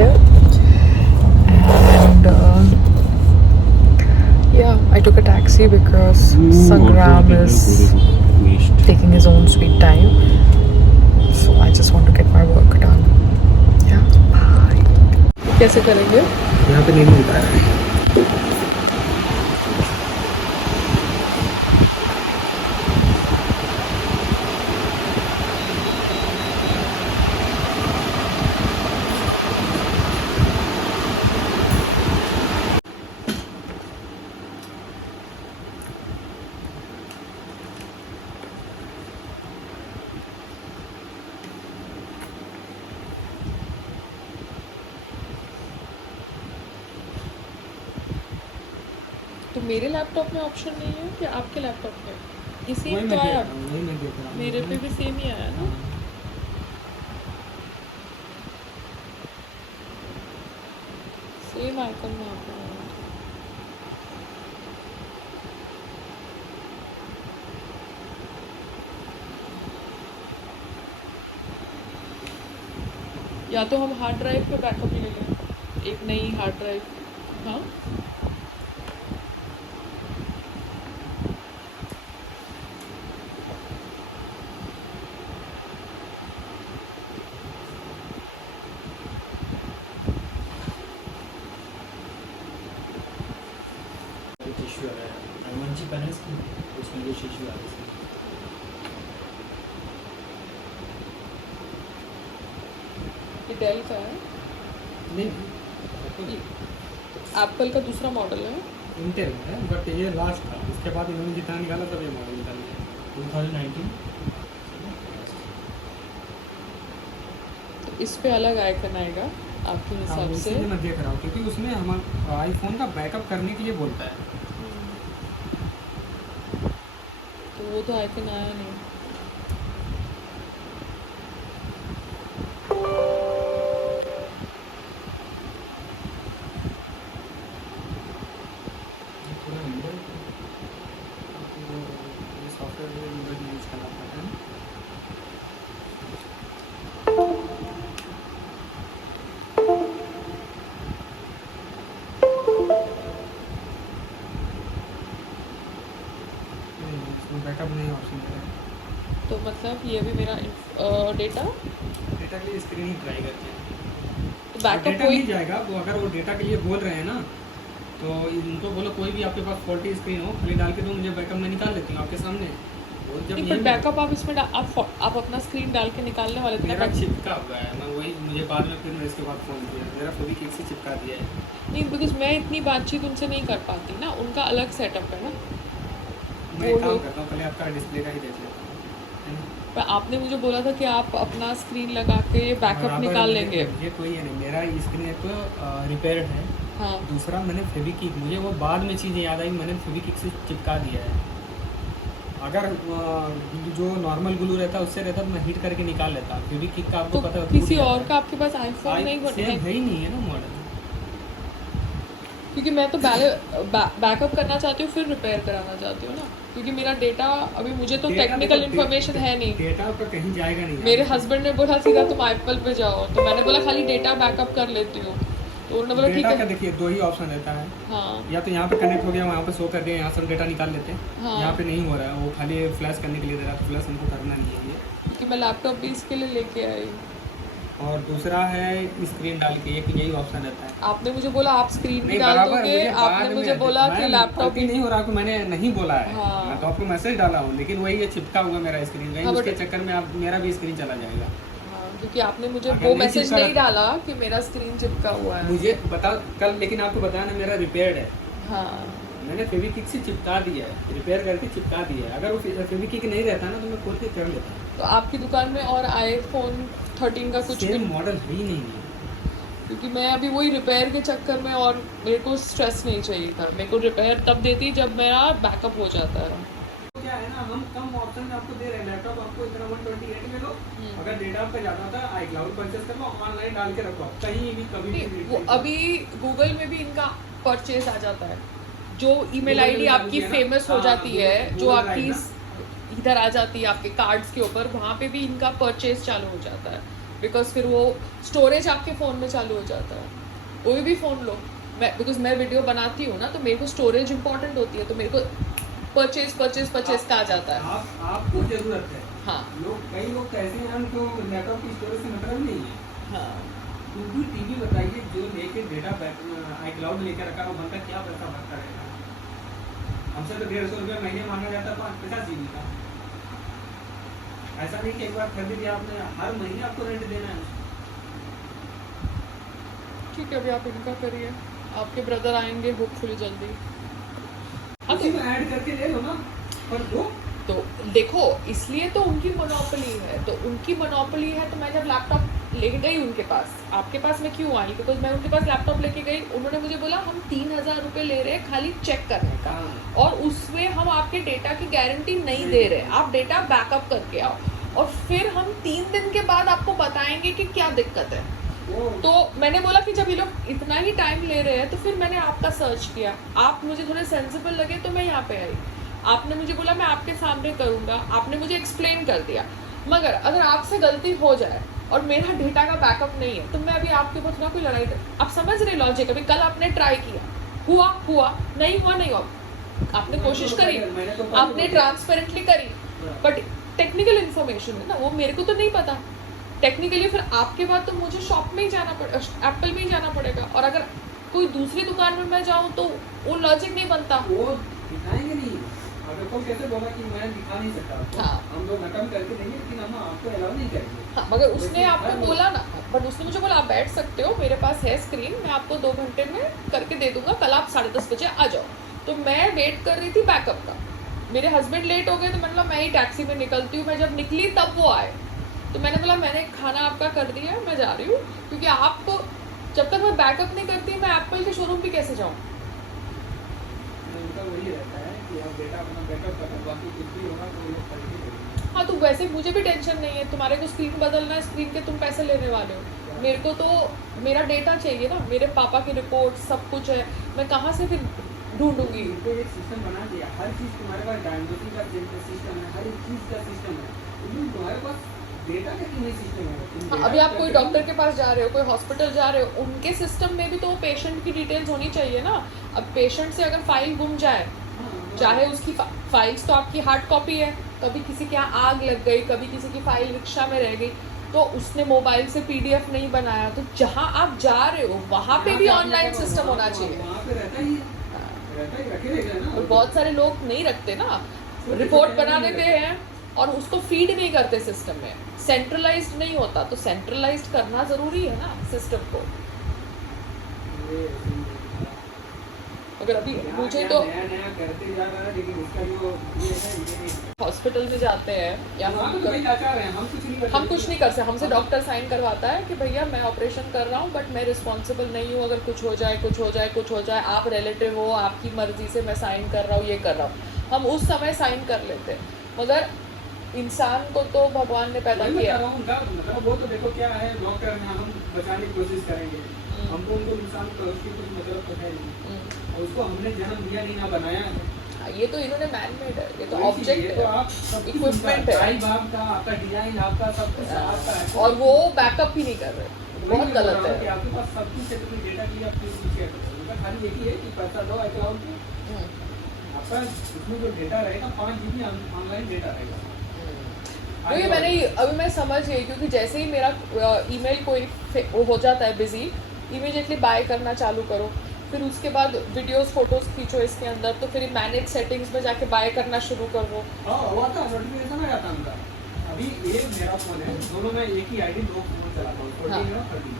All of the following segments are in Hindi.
है and yeah, I took a taxi because Sangram is taking his own sweet time, so I just want to get my work done. Yeah, bye. कैसे करेंगे? यहाँ पे नहीं मिलता है। तो मेरे लैपटॉप में ऑप्शन नहीं है कि आपके लैपटॉप में? ये वही सेम मैं तो देख आया, रहा हूँ, वही मैं देख रहा हूँ। मेरे पे भी सेम ही आया ना। सेम आइकन में आपको आया। या तो हम हार्ड ड्राइव पे बैकअप ले लें, एक नई हार्ड ड्राइव। हाँ, इश्यू आ रहा है M1 चिप है ना इसकी, उसमें कुछ इश्यू आ रहा है। ये डेल का है, नहीं एप्पल का दूसरा मॉडल है। इंटेल है, बट ये लास्ट था। इसके बाद इन्होंने जितना निकाला तब ये मॉडल निकाल लिया 2019। तो इस पे अलग आइकन आएगा आपके हिसाब से। मैं देख रहा हूँ क्योंकि उसमें हमारा आईफोन का बैकअप करने के लिए बोलता है। तो वो तो आइकन आया नहीं। सॉफ्टवेयर यूज करना पड़ता है। बैकअप नहीं ऑप्शन दे रहा है। तो मतलब ये भी मेरा डेटा डेटा के लिए स्क्रीन ही ट्राई करते हैं। तो बैकअप डेटा कोई मिल जाएगा, वो अगर वो डेटा के लिए बोल रहे हैं ना, तो इनको बोलो कोई भी आपके पास फॉल्टी स्क्रीन हो, खाली डाल के दो, मुझे बैकअप में निकाल लेती हूँ आपके सामने। वो जब नहीं, पर बैकअप आप इसमें आप अपना स्क्रीन डाल के निकालने वाले थे ना। मेरा चिपका हुआ है, मैं वही मुझे बाद में फिर मैं इसके बाद फ़ोन किया, मेरा पूरी किक से चिपका दिया है। नहीं, बिकॉज मैं इतनी बातचीत उनसे नहीं कर पाती ना, उनका अलग सेटअप है ना। मैं एक काम करता हूँ, पहले आपका डिस्प्ले का ही देख लेता हूँ, है ना। पर आपने मुझे बोला था कि आप अपना स्क्रीन लगा के बैकअप निकाल लेंगे। ये कोई है नहीं, मेरा स्क्रीन एक तो रिपेयर्ड है। हाँ, दूसरा मैंने फेविक्विक, मुझे वो बाद में चीज़ें याद आई, मैंने फेविक्विक से चिपका दिया है। अगर जो नॉर्मल ग्लू रहता है उससे रहता तो मैं हीट करके निकाल लेता। फेविक्विक का आपको तो पता है किसी और का आपके पास आईफोन नहीं सेम है ही नहीं है ना मॉडल। क्योंकि मैं तो बैकअप करना चाहती हूँ, फिर रिपेयर कराना चाहती हूँ ना, क्योंकि मेरा डेटा अभी, मुझे तो टेक्निकल इन्फॉर्मेशन है नहीं। डेटा आपका कहीं जाएगा नहीं। मेरे हस्बैंड ने बोला सीधा तुम एप्पल पे जाओ, तो मैंने बोला खाली डेटा बैकअप कर लेती हूँ, तो उन्होंने बोला ठीक डेटा का है। देखिए दो ही ऑप्शन रहता है, हाँ या तो यहाँ पे कनेक्ट हो गया, वहाँ पे शो कर दिया, यहाँ से हम डेटा निकाल लेते हैं। हाँ, यहाँ पे नहीं हो रहा है, वो खाली फ्लैश करने के लिए दे रहा है, फ्लैश हमको करना नहीं है ये। क्योंकि मैं लैपटॉप भी इसके लिए लेके आई। और दूसरा है स्क्रीन डाल के, एक यही ऑप्शन रहता है। आपने मुझे बोला आप स्क्रीन भी नहीं डाल बराबर, दोगे, मुझे आपने बाद मुझे में बोला कि लैपटॉप भी नहीं हो रहा, मैंने नहीं बोला है। हाँ। मैं तो आपको मैसेज डाला हूँ, लेकिन वही ये चिपका हुआ मेरा स्क्रीन, कहीं हाँ, उसके but- चक्कर में आप मेरा भी स्क्रीन चला जाएगा। हाँ, क्योंकि आपने मुझे अगर वो नहीं मैसेज चिपका नहीं डाला कि मेरा स्क्रीन चिपका हुआ है। मुझे बता कल, लेकिन आपको बताया ना मेरा रिपेयर्ड है। हाँ, मैंने फेविक्विक से चिपका दिया है, रिपेयर करके चिपका दिया है। अगर वो फेविक्विक नहीं रहता ना तो मैं खोल के कर लेता। तो आपकी दुकान में और आईफोन 13 का कुछ भी सेम मॉडल है ही नहीं है। क्योंकि मैं अभी वही रिपेयर के चक्कर में, और मेरे को स्ट्रेस नहीं चाहिए था। मेरे को रिपेयर तब देती जब मेरा बैकअप हो जाता है। क्या है ना, हम कम ऑप्शन में आपको दे रहे हैं। लैपटॉप आपको इतना 128 में लो, अगर डेटा आपका ज़्यादा होता है iCloud परचेस कर लो, ऑनलाइन डाल के रखो, कहीं भी कभी भी। वो अभी गूगल में भी इनका परचेज आ जाता है, जो ईमेल आईडी आपकी फेमस हो जाती है, जो आपकी इधर आ जाती है आपके कार्ड्स के ऊपर, वहाँ पे भी इनका परचेज चालू हो जाता है। बिकॉज फिर वो स्टोरेज आपके फ़ोन में चालू हो जाता है। कोई भी फ़ोन लो, बिकॉज मैं वीडियो बनाती हूँ ना, तो मेरे को स्टोरेज इंपॉर्टेंट होती है, तो मेरे को परचेज का आ जाता है। आपको जरूरत है। हाँ कई लोग तो ऐसे हैं उनको लैपटॉप की स्टोरेज से मतलब नहीं है। हाँ क्योंकि टीवी बताइए जो लेके डेटा iCloud लेके रखा वो बंदा क्या पैसा भरता रहेगा। हमसे तो 150 रुपये महीने मांगा जाता है 50 GB का। ऐसा नहीं कि एक बार खरीद लिया आपने, हर महीने आपको रेंट देना है। ठीक है, अभी आप इनका करिए, आपके ब्रदर आएंगे होपफुली जल्दी। हाँ उसी में ऐड करके ले लो ना, पर दो तो देखो, इसलिए तो उनकी मोनोपोली है, तो उनकी मोनोपोली है। तो मैं जब लैपटॉप ले गई उनके पास, आपके पास मैं क्यों आई, बिकॉज मैं उनके पास लैपटॉप लेके गई, उन्होंने मुझे बोला हम 3000 रुपये ले रहे हैं खाली चेक करने का, और उसमें हम आपके डेटा की गारंटी नहीं दे रहे, आप डेटा बैकअप करके आओ, और फिर हम 3 दिन के बाद आपको बताएंगे कि क्या दिक्कत है। तो मैंने बोला कि जब ये लोग इतना ही टाइम ले रहे हैं, तो फिर मैंने आपका सर्च किया, आप मुझे थोड़े सेंसिबल लगे, तो मैं यहाँ पे आई। आपने मुझे बोला मैं आपके सामने करूँगा, आपने मुझे एक्सप्लेन कर दिया। मगर अगर आपसे गलती हो जाए और मेरा डेटा का बैकअप नहीं है, तो मैं अभी आपके ऊपर थोड़ा कोई लड़ाई कर, आप समझ रहे लॉजिक। अभी कल आपने ट्राई किया, हुआ नहीं हुआ, आपने कोशिश करी, आपने ट्रांसपेरेंटली करी, बट टेक्निकल इन्फॉर्मेशन है ना, वो मेरे को तो नहीं पता टेक्निकली। फिर आपके बाद तो मुझे शॉप में ही जाना पड़ेगा, एप्पल में ही जाना पड़ेगा, और अगर कोई दूसरी दुकान में मैं जाऊँ तो वो लॉजिक नहीं बनता। वो दिखाएंगे नहीं, अगर कोई कैसे बोला कि मैं दिखा नहीं सकता। हाँ, हम लोग नकल करके देंगे, लेकिन हम आपको अलाउ नहीं करेंगे। हाँ, मगर उसने आपको बोला ना, बट उसने मुझे बोला आप बैठ सकते हो, मेरे पास है स्क्रीन, मैं आपको 2 घंटे में करके दे दूंगा, कल आप 10:30 बजे आ जाओ। तो मैं वेट कर रही थी बैकअप का, मेरे हस्बैंड लेट हो गए, तो मैंने बोला मैं ही टैक्सी में निकलती हूँ। मैं जब निकली तब वो आए, तो मैंने बोला मैंने खाना आपका कर दिया है, मैं जा रही हूँ, क्योंकि आपको जब तक मैं बैकअप नहीं करती मैं एप्पल के शोरूम पे कैसे जाऊँ। उनका वही रहता है कि आप डेटा अपना बैकअप करना, बाकी कुछ भी होगा तो वो खरीद लेंगे। हाँ, तो वैसे मुझे भी टेंशन नहीं है, तुम्हारे को स्क्रीन बदलना है, स्क्रीन के तुम पैसे लेने वाले हो, मेरे को तो मेरा डेटा चाहिए ना, मेरे पापा की रिपोर्ट सब कुछ है, मैं कहाँ से फिर ढूंढूंगी। उनको एक सिस्टम बना दिया, हर चीज़ तुम्हारे पास डायग्नोसिस का सिस्टम है, हर एक चीज़ का सिस्टम है, लेकिन तुम्हारे पास डेटा का क्यों नहीं सिस्टम है। हाँ, अभी आप कोई डॉक्टर के पास जा रहे हो, कोई हॉस्पिटल जा रहे हो, उनके सिस्टम में भी तो पेशेंट की डिटेल्स होनी चाहिए ना। अब पेशेंट से अगर फाइल गुम जाए, चाहे उसकी फाइल्स तो आपकी हार्ड कॉपी है, कभी किसी के यहाँ आग लग गई, कभी किसी की फाइल रिक्शा में रह गई, तो उसने मोबाइल से PDF नहीं बनाया, तो जहाँ आप जा रहे हो वहाँ पे भी ऑनलाइन सिस्टम होना चाहिए। वहाँ पे रहता ही रखे रहेगा ना। तो बहुत सारे लोग नहीं रखते ना, रिपोर्ट बना देते हैं और उसको फीड नहीं करते सिस्टम में, सेंट्रलाइज्ड नहीं होता, तो सेंट्रलाइज्ड करना ज़रूरी है ना सिस्टम को। अगर अभी मुझे तो नया करते जा रहा है, लेकिन उसका जो ये है हॉस्पिटल में जाते हैं या हम तो भाई लाचार हैं, हम कुछ नहीं कर सकते। हमसे डॉक्टर साइन करवाता है कि भैया मैं ऑपरेशन कर रहा हूँ, बट मैं रिस्पॉन्सिबल नहीं हूँ, अगर कुछ हो जाए, आप रिलेटिव हो, आपकी मर्जी से मैं साइन कर रहा हूँ, ये कर रहा हूँ, हम उस समय साइन कर लेते हैं। मगर इंसान को तो भगवान ने पैदा किया। मतलब वो तो देखो क्या है, डॉक्टर हैं, हम बचाने की कोशिश करेंगे, हमको उनको इंसान को उसकी कुछ मतलब तो है नहीं, और उसको हमने जन्म दिया नहीं ना बनाया है। ये तो इन्होंने मैन मेड है, ये तो ऑब्जेक्ट है, तो आप इक्विपमेंट है, आपका डिजाइन, आपका सब कुछ आपका है, और वो बैकअप ही नहीं कर रहे, बहुत गलत है। आपके पास सब कुछ है, तो डेटा की आप उनका खाली एक ही है कि पैसा दो iCloud पे, आपका उसमें जो डेटा रहेगा 5 GB ऑनलाइन डेटा रहेगा। क्योंकि अभी मैं समझ गई, क्योंकि जैसे ही मेरा ईमेल कोई वो हो जाता है बिजी, इमीडिएटली बाय करना चालू करो, फिर उसके बाद वीडियोस फोटोज खींचो इसके अंदर, तो फिर मैनेज सेटिंग्स में जाके बाय करना शुरू कर दो। हाँ, हुआ था, नोटिफिकेशन आ जाता उनका। अभी ये मेरा फोन है, दोनों में एक ही आईडी, 2 फोन चलाता हूँ, 14 और 13।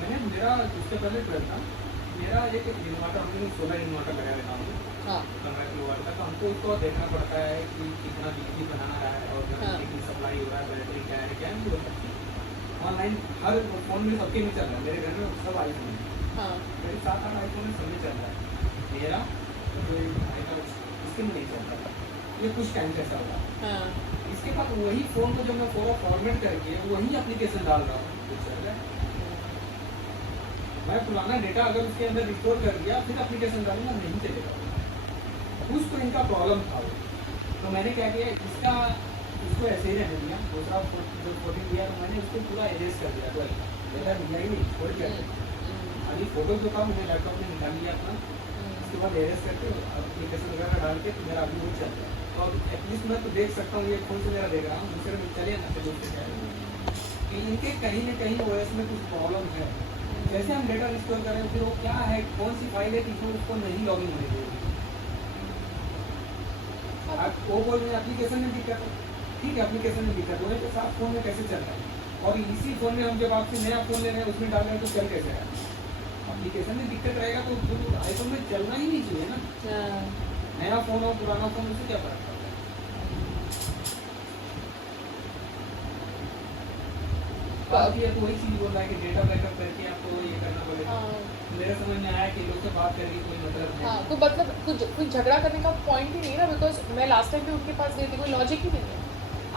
मैंने मेरा उससे पहले 12 था, मेरा एक इन्वर्टर, हमने 16 इन्वर्टर लगा रखा हूँ, 15 किलोवाट का, तो हमको उसको देखना पड़ता है कि कितना बिजली बनाना है और कितनी सप्लाई हो रहा है, बैटरी क्या है नहीं हो सकती। ऑनलाइन हर फोन में सबके नहीं चल रहा है, मेरे घर में सब आईफोन है, मेरे 7-8 आईफोन में सब में चल रहा है, मेरा जो इसके में नहीं चल रहा, ये कुछ टाइम से चल रहा है। इसके बाद वही फोन को जब मैं पूरा फॉर्मेट करके वही एप्लीकेशन डाल रहा हूँ, कुछ चल रहा है। मैं पुराना डेटा अगर उसके अंदर रिस्टोर कर दिया, फिर एप्लीकेशन डालूंगा, नहीं चलेगा। कुछ तो इनका प्रॉब्लम था, तो मैंने क्या किया, इसका उसको ऐसे ही रहने दिया। दूसरा जो 14 दिया तो मैंने उसको पूरा इरेज कर दिया, 12 का डेटा दिया ही नहीं, छोड़ दिया। अभी फोटो जो था मैंने लैपटॉप में निकाल लिया अपना, उसके बाद इरेज करके एप्लीकेशन वगैरह डाल के तो मेरा अभी वो चल रहा है। तो अब एटलीस्ट मैं तो देख सकता हूँ, ये फोन से मेरा देख रहा हूँ, दूसरे में चले ना चलो उससे क्या है कि इनके कहीं ना कहीं ओएस में कुछ प्रॉब्लम है। जैसे हम डेटा रिस्टोर करें फिर वो क्या है, कौन सी फाइल है कि जो उसको नहीं लॉगिन होने देगी। आप वो बोल रहे हैं एप्लीकेशन में दिक्कत है, ठीक है एप्लीकेशन में दिक्कत होने के साथ फोन में कैसे चल रहा है, और इसी फोन में हम जब आपसे नया फोन ले रहे हैं उसमें डाल रहे हैं तो चल कैसे रहा है। एप्लीकेशन में दिक्कत रहेगा तो आईफोन में चलना ही नहीं चाहिए ना। नया फोन हो पुराना फोन, उससे क्या फर्क पड़ता है। अब ये तो वही चीज बोल रहा है कि डेटा बैकअप करके आपको ये करना पड़ेगा। मेरे समझ में आया कि लोग से बात करके कोई मतलब नहीं। हाँ, तो मतलब कोई झगड़ा करने का पॉइंट ही नहीं ना, बिकॉज मैं लास्ट टाइम भी उनके पास गई थी, कोई लॉजिक ही नहीं है।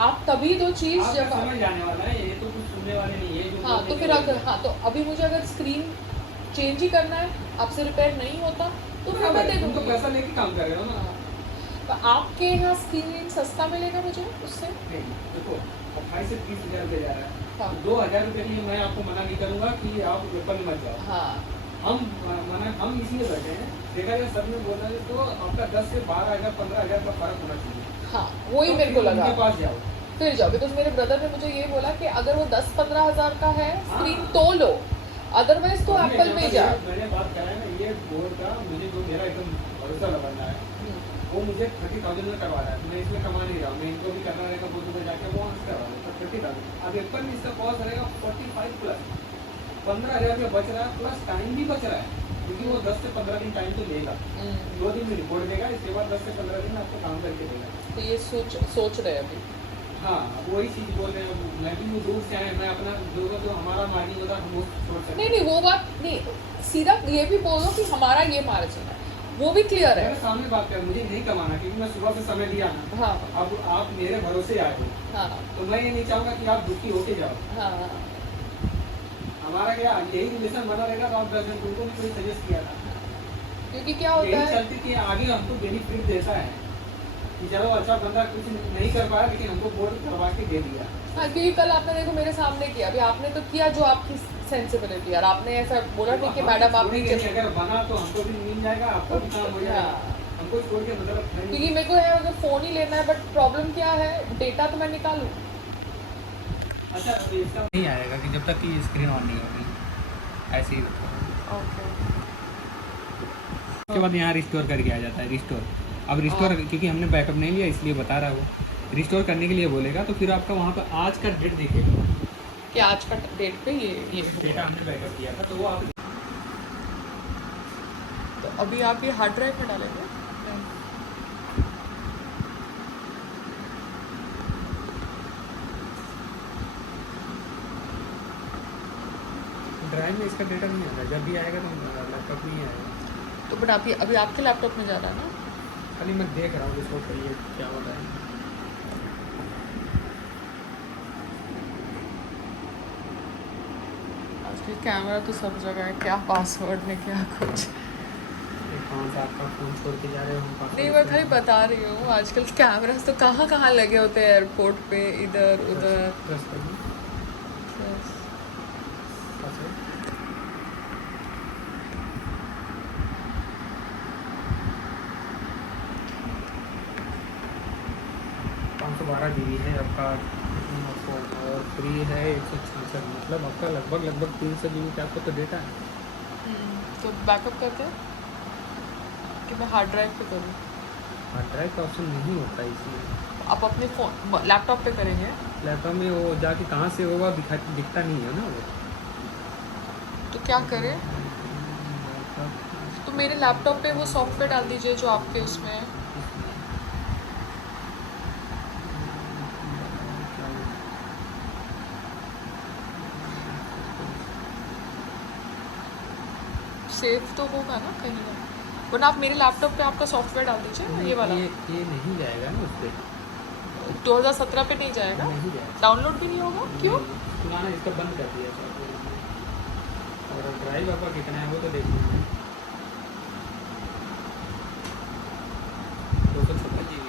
आप तभी दो चीज जब समझ जाने वाला है, ये तो कुछ सुनने वाले नहीं है जो। हाँ तो फिर अगर हाँ तो अभी मुझे अगर स्क्रीन चेंज ही करना है, आपसे रिपेयर नहीं होता तो फिर मैं दे तुम तो दूँगी। पैसा लेके काम कर रहे हो ना। तो आपके यहाँ स्क्रीन सस्ता मिलेगा मुझे उससे? नहीं देखो 28 से 30 हज़ार रुपये जा रहा है। हाँ। 2,000 रुपये के लिए मैं आपको मना नहीं करूँगा कि आप एप्पल में मत जाओ। हाँ हम इसलिए बैठे हैं, देखा जाए सब में बोल रहे हैं तो आपका 10 से 12,000 15,000 का फर्क होना चाहिए। हाँ वही तो मेरे को लगा। उनके पास जाओ फिर जाओ, बिकॉज मेरे ब्रदर ने मुझे ये बोला कि अगर वो 10-15 हज़ार का है स्क्रीन तो लो, अदरवाइज तो एप्पल में ही जाओ। मैंने बात करा है ना, ये बोर्ड का मुझे जो मेरा एकदम भरोसा लगाना है वो मुझे 30,000 में करवा रहा है। मैं इसमें कमा नहीं रहा हूँ, मैं इनको भी करना रहेगा बोल तो जाके वो करवा रहा हूँ 30,000। अब एप्पल में इसका कॉस्ट रहेगा 45 प्लस 15,000 रुपया बच रहा है, प्लस टाइम भी बच रहा है क्योंकि वो 10 से 15 दिन टाइम तो लेगा। 2 दिन में रिपोर्ट देगा, इसके बाद 10 से 15 दिन आपको काम करके देगा। तो ये सोच रहे हैं अभी। हाँ वही चीज़ बोल रहे हैं, मैं भी वो दूर से आए, मैं अपना जो हमारा मार्जिन होता है हम वो छोड़ सकते नहीं वो बात नहीं, सीधा ये भी बोलो कि हमारा ये मार्जिन है, वो भी क्लियर है। मेरे सामने बात कर, मुझे नहीं कमाना क्योंकि मैं सुबह से समय दिया ना। हाँ अब आप मेरे भरोसे आए हो हाँ तो मैं ये नहीं चाहूँगा कि आप दुखी होके जाओ। हाँ हमारा क्या यही रिलेशन बना रहेगा तो आप 10 दिन तुमको भी कोई सजेस्ट किया था, क्योंकि क्या होता यही है चलते कि आगे हमको बेनिफिट देता है कि चलो अच्छा बंदा कुछ नहीं कर पाया लेकिन हमको बोर्ड करवा के दे दिया। हाँ, क्योंकि कल आपने देखो मेरे सामने किया, अभी आपने तो किया जो आपकी सेंसिबिलिटी, और आपने ऐसा बोला नहीं कि मैडम आप नहीं अगर बना तो हमको भी मिल जाएगा, आपको भी काम हो जाएगा। हाँ। हमको छोड़ के मतलब क्योंकि मेरे को है अगर फ़ोन ही लेना है, बट प्रॉब्लम क्या है, डेटा तो मैं निकालूँ। अच्छा इसका नहीं आएगा कि जब तक कि स्क्रीन ऑन नहीं होगी, ऐसे ही ओके उसके बाद यहाँ रिस्टोर करके आ जाता है। रिस्टोर अब रिस्टोर क्योंकि हमने बैकअप नहीं लिया इसलिए बता रहा है वो रिस्टोर करने के लिए बोलेगा तो फिर आपका वहाँ पर आज का डेट देखेगा कि आज का डेट पे ये डेटा हमने बैकअप किया था तो वो आप। तो अभी आप ये हार्ड ड्राइव में डालेंगे? ड्राइव में इसका डेटा नहीं आता, जब भी आएगा तो लैपटॉप में ही आएगा। तो बट आप ये अभी आपके लैपटॉप में जा रहा है ना? खाली मैं देख रहा हूँ उसको करिए क्या होता है। आजकल कैमरा तो सब जगह है, क्या पासवर्ड ने क्या कुछ। कौन सा आपका फ़ोन छोड़ के जा रहे हो हम नहीं मैं खाली बता रही हूँ, आजकल कैमरास तो कहाँ कहाँ लगे होते हैं, एयरपोर्ट पे, इधर उधर। ट्रस्ट करिए। पासवर्ड 512 GB है आपका फ़ोन और फ्री है 166, मतलब आपका लगभग 300 GB का आपको तो डेटा है। तो बैकअप करते हैं कि मैं हार्ड ड्राइव पे करूँ? हार्ड ड्राइव का ऑप्शन नहीं होता है इसमें। आप अपने फ़ोन लैपटॉप पे करेंगे? लैपटॉप में वो जाके कहाँ से होगा दिखता नहीं है ना वो। तो क्या करें? तो मेरे लैपटॉप पे वो सॉफ्टवेयर डाल दीजिए जो आपके उसमें है। सेफ तो होगा ना कहीं ना, वरना आप मेरे लैपटॉप पे आपका सॉफ्टवेयर डाल दीजिए ना, ये वाला। ये नहीं जाएगा ना उस पर। 2017 पे नहीं जाएगा? नहीं जाएगा, डाउनलोड भी नहीं होगा? क्यों? पुराना इसका बंद कर दिया सॉफ्टवेयर। और ड्राइव आपका कितना है वो तो देख लीजिए। 256 GB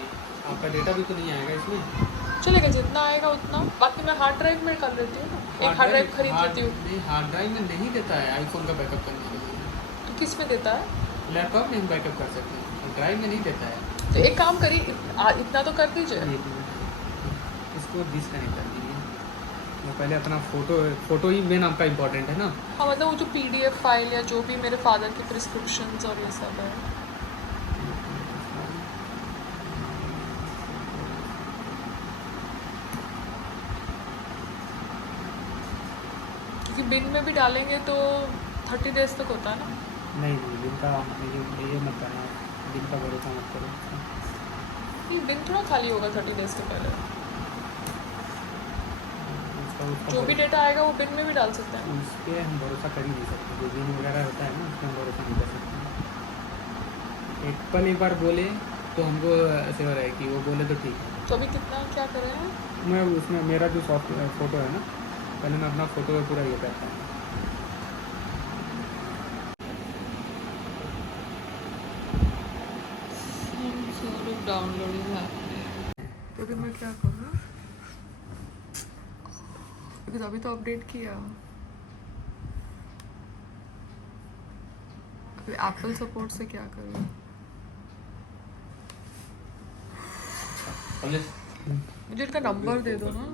आपका डेटा भी तो नहीं आएगा इसमें। चलेगा जितना आएगा उतना, बाकी मैं हार्ड ड्राइव में कर लेती हूँ ना, एक हार्ड ड्राइव खरीद लेती हूँ। नहीं, हार्ड ड्राइव में नहीं देता है आईफोन का बैकअप करने के लिए। तो किस में देता है? लैपटॉप में हम बैकअप कर सकते हैं, ड्राइव में नहीं देता है। तो एक काम करिए, इतना तो कर दीजिए। एक मिनट, इसको डिसकनेक्ट कर दीजिए। वो पहले अपना फ़ोटो ही मेन आपका इम्पोर्टेंट है ना। हाँ मतलब वो जो PDF फाइल या जो भी मेरे फादर के प्रिस्क्रिप्शंस और ये सब है। क्योंकि बिन में भी डालेंगे तो 30 डेज तक होता है ना। नहीं, दिन का ये मत करना, दिन का भरोसा मत करो। नहीं, बिन थोड़ा खाली होगा 30 डेज के पहले। उसका जो भी डेटा आएगा वो बिन में भी डाल सकते हैं। उस पर हम भरोसा कर ही नहीं सकते, जो दिन वगैरह होता है ना उस पर हम भरोसा नहीं कर सकते। एप्पल एक बार बोले तो हमको ऐसे हो रहा है कि वो बोले तो ठीक है। तो अभी कितना क्या कर रहे हैं? मैं उसमें मेरा जो फ़ोटो है ना, पहले मैं अपना फ़ोटो पे पूरा ये करता हूँ। डाउनलोडिंग है तो फिर मैं क्या करूँ? बिकॉज अभी तो अपडेट किया, अभी एप्पल सपोर्ट से क्या करूँ? मुझे इनका नंबर दे दो ना।